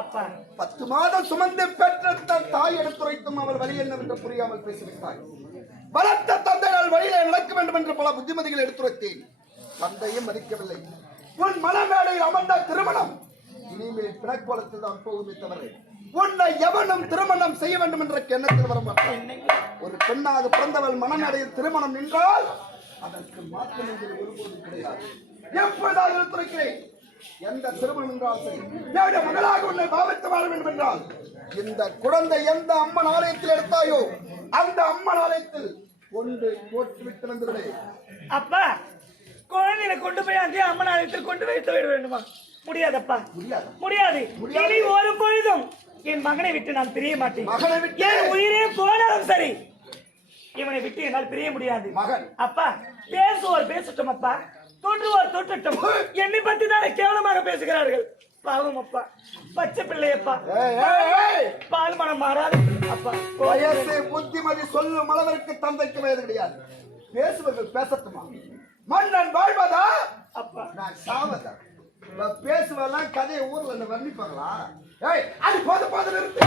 அப்பா 10 மாதம் சுமந்து பெற்ற தாய் எடுத்துரைத்தும் அவள் வழி என்னவென்று புரியாமல் பேசிவிட்டாய். பலத்த தந்தையால் வழியில நடக்க வேண்டும் என்று பல புத்திமதிகள் எடுத்துரைத்தேன். தந்தையும் மதிக்கவில்லை. உன் மனமேடையில் அமர்ந்த திருமணம் இனிமேல் பிணக்கோலத்தில் தான் போகுமே தவிர உன்னை எவனும் திருமணம் செய்ய வேண்டும் என்ற எண்ணத்தில் வர மாட்டான். ஒரு பெண்ணாக பிறந்தவள் மனமேடையில் திருமணம் நின்றால் அதற்கு மாற்றம் என்பது ஒருபோதும் கிடையாது. எப்பொழுதாவது எடுத்துரைக்கிறேன், எந்த திருமணம் என்றால் சரி, என்னுடைய மகளாக உன்னை பாவித்து வாழ வேண்டும் என்றால் இந்த குழந்தை எந்த அம்மன் ஆலயத்தில் எடுத்தாயோ அந்த அம்மன் ஆலயத்தில் கொண்டு போட்டு விட்டு வந்துவிடு. அப்பா குழந்தையை கொண்டு போய் அங்கே அம்மன் ஆலயத்தில் கொண்டு வைத்து விட வேண்டுமா? முடியாதப்பா, முடியாது. இனி ஒரு பொழுதும் என் மகனை விட்டு நான் பிரிய மாட்டேன். மகனை விட்டு என் உயிரே போனாலும் சரி, இவனை விட்டு என்னால் பிரிய முடியாது. மகன் அப்பா பேசுவோர் பேசட்டும், அப்பா தொற்றுவோர் தொட்டட்டும். என்னை பத்தி தானே கேவலமாக பேசுகிறார்கள். பாவம் அப்பா, பச்சை பிள்ளையப்பா, பால் மனம் மாறாது. அப்பா வயசு புத்திமதி சொல்லும் அளவிற்கு தந்தைக்கு வயது கிடையாது. பேசுவர்கள் பேசட்டுமா? மன்னன் வாழ்வதா அப்பா நான் சாவதா? பேசுவதெல்லாம் கதையை ஊர்ல வர்ணிப்பாங்களா? அது போது போது நிறுத்து.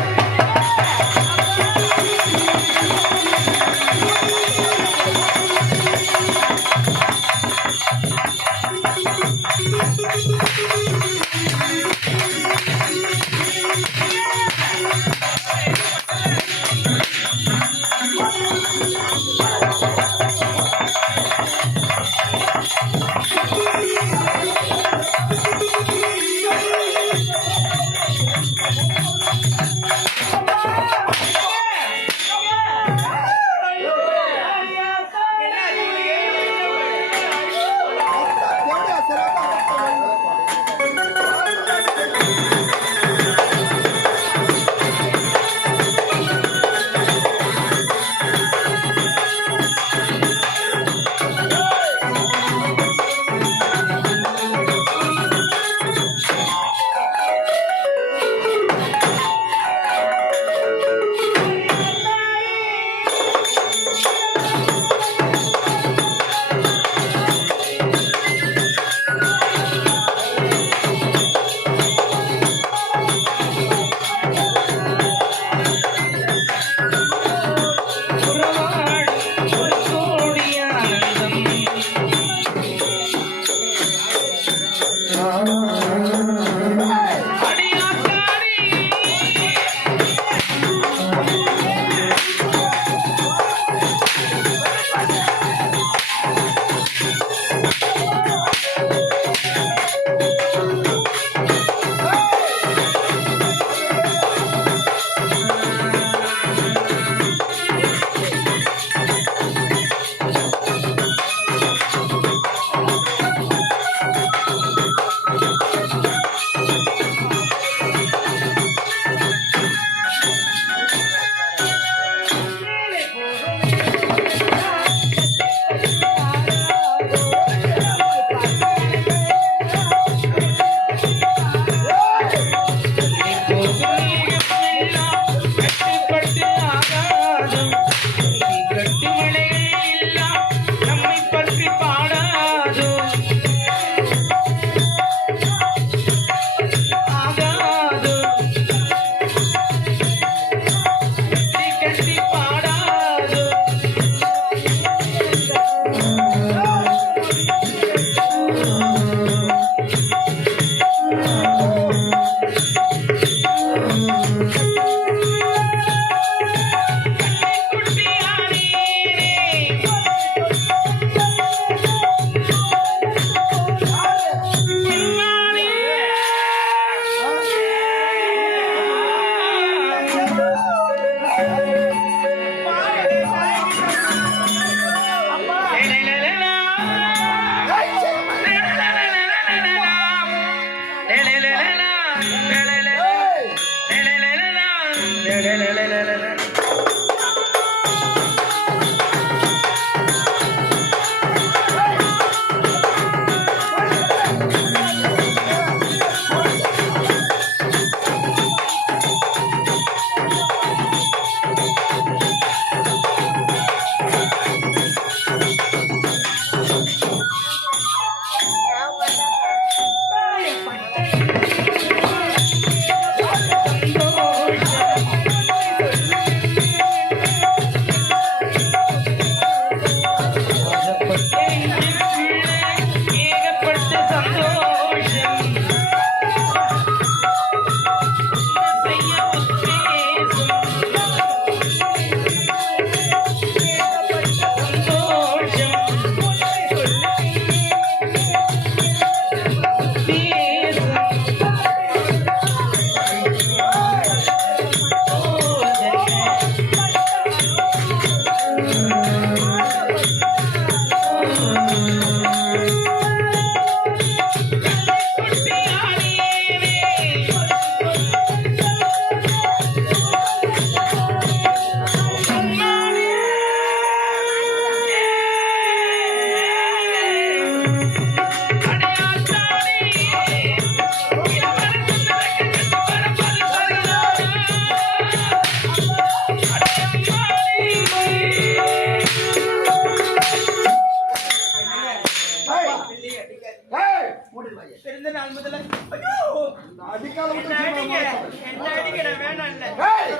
கால விட்டு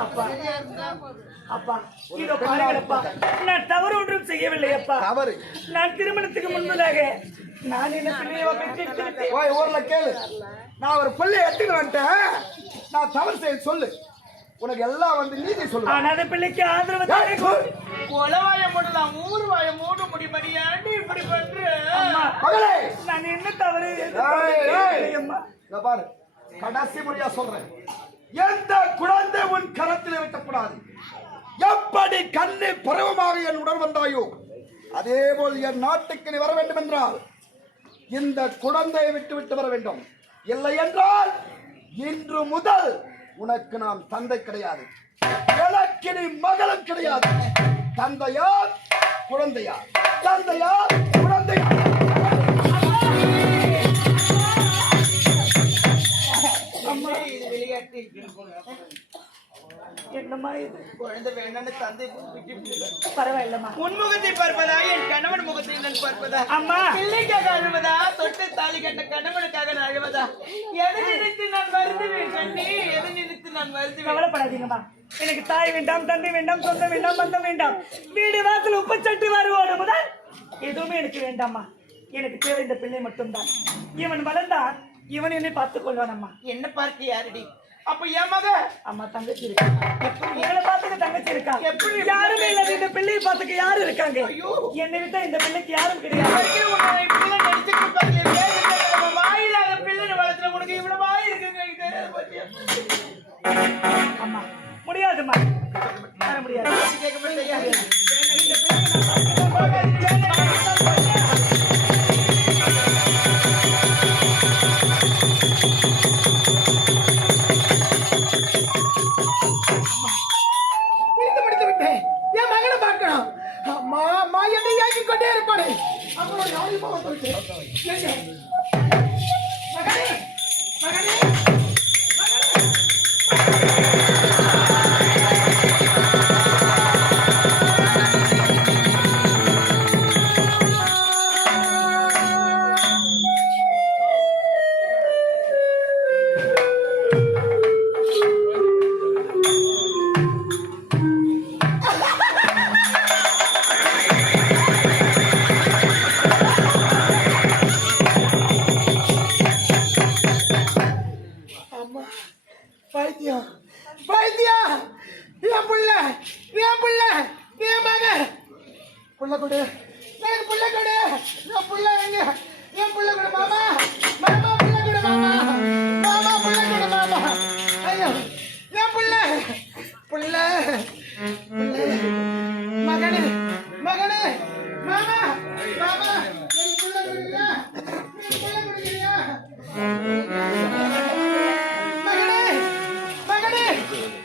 அப்பா அப்பா இதோ பாருங்களப்பா, நான் தவறு ஒன்றும் செய்யவில்லை அப்பா. தவறு நான் திருமணத்துக்கு முன்பதாக நான் என்ன பிள்ளையை பெற்று ஓய் ஊர்ல கேளு, நான் ஒரு பிள்ளைய எடுத்துட்டு வந்துட்டேன், நான் தவறு செய்ய சொல்லு, உனக்கு எல்லாம் வந்து நீதி சொல்லு. அனாதை பிள்ளைக்கு ஆதரவு தானே கொலவாய மூடலாம், ஊர் வாய மூட முடியும். ஏன்டி இப்படி பண்ற? மகளே, நான் என்ன தவறு அம்மா? இத பாரு, கடைசி முறையா சொல்றேன், எந்த குழந்தை உன் கரத்தில் இருக்கக்கூடாது. எப்படி கண்ணு பருவமாக என் உடன் வந்தாயோ அதே போல் என் நாட்டுக்கு நீ வர வேண்டும் என்றால் இந்த குழந்தையை விட்டு விட்டு வர வேண்டும். இல்லை என்றால் இன்று முதல் உனக்கு நான் தந்தை கிடையாது, எனக்கு நீ மகளும் கிடையாது. தந்தையா குழந்தையா, தந்தையா குழந்தையா? இது விளையாட்டு. என்னம்மா இது? குழந்தை வேணும்னு தந்தை பரவாயில்லம்மா. உன் முகத்தை பார்ப்பதா, என் கணவன் முகத்தை நான் பார்ப்பதா? அம்மா, பிள்ளைக்காக அழுவதா, தொட்டு தாலி கட்ட கணவனுக்காக நான் அழுவதா? எதை நினைத்து நான் வருந்துவேன் கண்ணி? எதை நினைத்து நான் வருந்துவேன்? கவலைப்படாதீங்கம்மா. எனக்கு தாய் வேண்டாம், தந்தை வேண்டாம், சொந்தம் வேண்டாம், பந்தம் வேண்டாம். வீடு வாசல் உப்பச்சட்டு வருவோடு முதல் எதுவுமே எனக்கு வேண்டாம்மா. எனக்கு தேவை இந்த பிள்ளை மட்டும்தான். இவன் வளர்ந்தான், இவன் என்னை பார்த்துக் கொள்வானம்மா. என்ன பார்க்க யாரடி? அப்ப என் மக அம்மா தங்கச்சி இருக்கா? இவளை பார்த்துக்க தங்கச்சி இருக்கா? எப்படி? யாருமே இல்ல. இந்த பிள்ளையை பார்த்துக்க யாரு இருக்காங்க? என்னை விட்டா இந்த பிள்ளைக்கு யாரும் கிடையாது. வாயிலாக பிள்ளை வளர்த்துல உனக்கு இவ்வளவு வாய் இருக்குங்க. அம்மா முடியாதும்மா, வர முடியாது. கேட்க முடியாது. இந்த பிள்ளையை நான் பார்த்துக்க என் மகனை பார்க்கணும். அம்மா அம்மா என்னை ஏக்கி கொண்டே இருப்பானே. அவனோட யாரையுமா வந்து மகனே மகனே பைத்தியம் பைத்தியம். என் புள்ள என் புள்ள என் மக புள்ள கொடு, எனக்கு புள்ள கொடு. என் புள்ள எங்க? என் புள்ள கொடு மாமா, மாமா புள்ள கொடு மாமா, மாமா புள்ள கொடு மாமா. ஐயோ என் புள்ள புள்ள புள்ள மகனே மகனே மாமா மாமா என் புள்ள கொடுங்க, என் புள்ள கொடுங்க. மகனே மகனே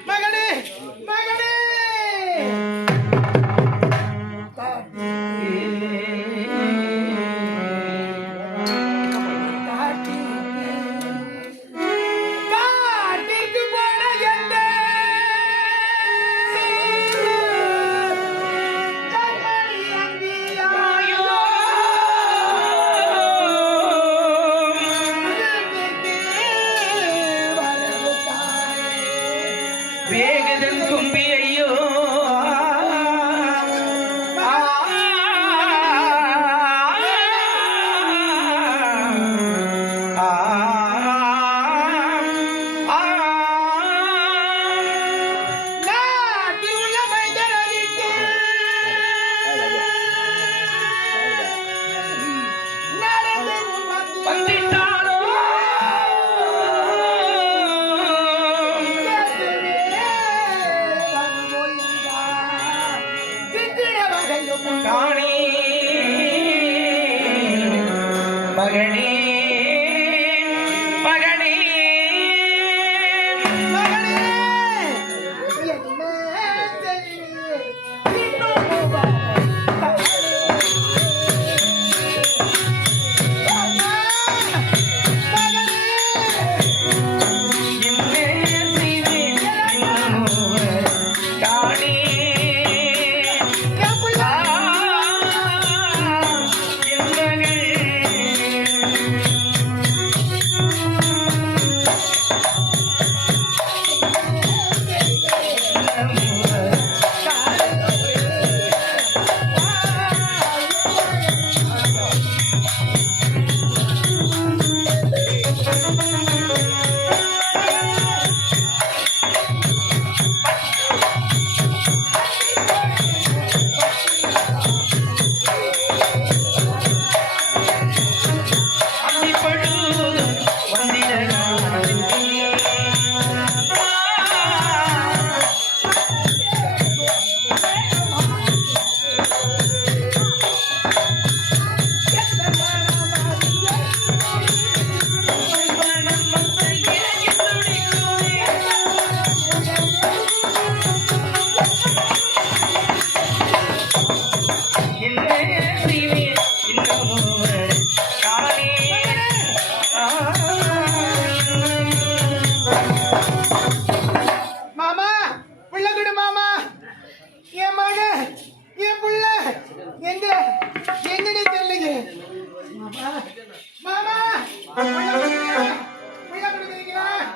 மகனே காட்டிற்கு போன எந்த வேகதன் கும்பி ஐயோ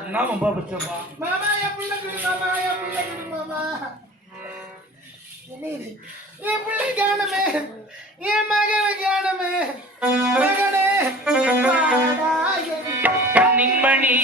என்ன ரொம்ப பிடிச்சப்பா மாமா என் புள்ள குடு மாமா என் புள்ள குடு மாமா என் பிள்ளை காணுமே என் மகனை காணுமே மகனே வாடா என் நிம்மணி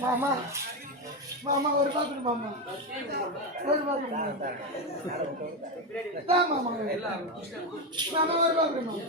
மாமா மாமா ஒரு பாக்குடு மாமா ஒரு பாக்குடு மாமா மாமா ஒரு பாக்குடு மாமா